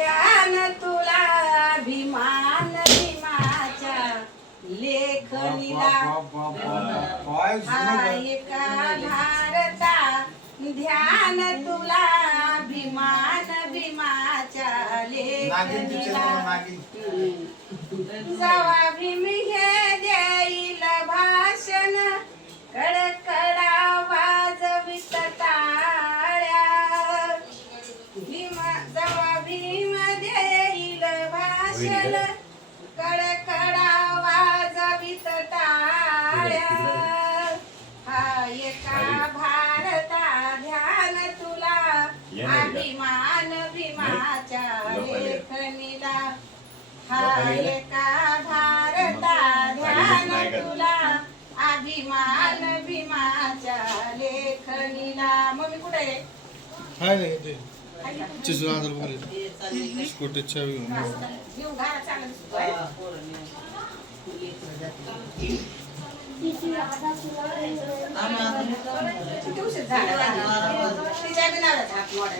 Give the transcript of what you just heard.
ध्यान तुला अभिमान भीमाच्या लेखणीला हा एका भारता ध्यान तुला अभिमान भीमाच्या लेखणीला जवा भीम हे देईल भाषण कडकडा वाजवित टाळ्या जवा भीम देईल भाषण कडकडा वाजवित टाळ्या हा एका भारता ध्यान तुला अभिमान भीमाच्या लेखणीला हा एका भारता ध्यान तुला अभिमान भीमाच्या लेखणीला. मम्मी कुठे आहे? हाय नाही ते चिजू आदर बोले स्कूटी चावी घेऊन घरा चालत किती उशीर झाला तिच्या बी नावाचा हात मोडा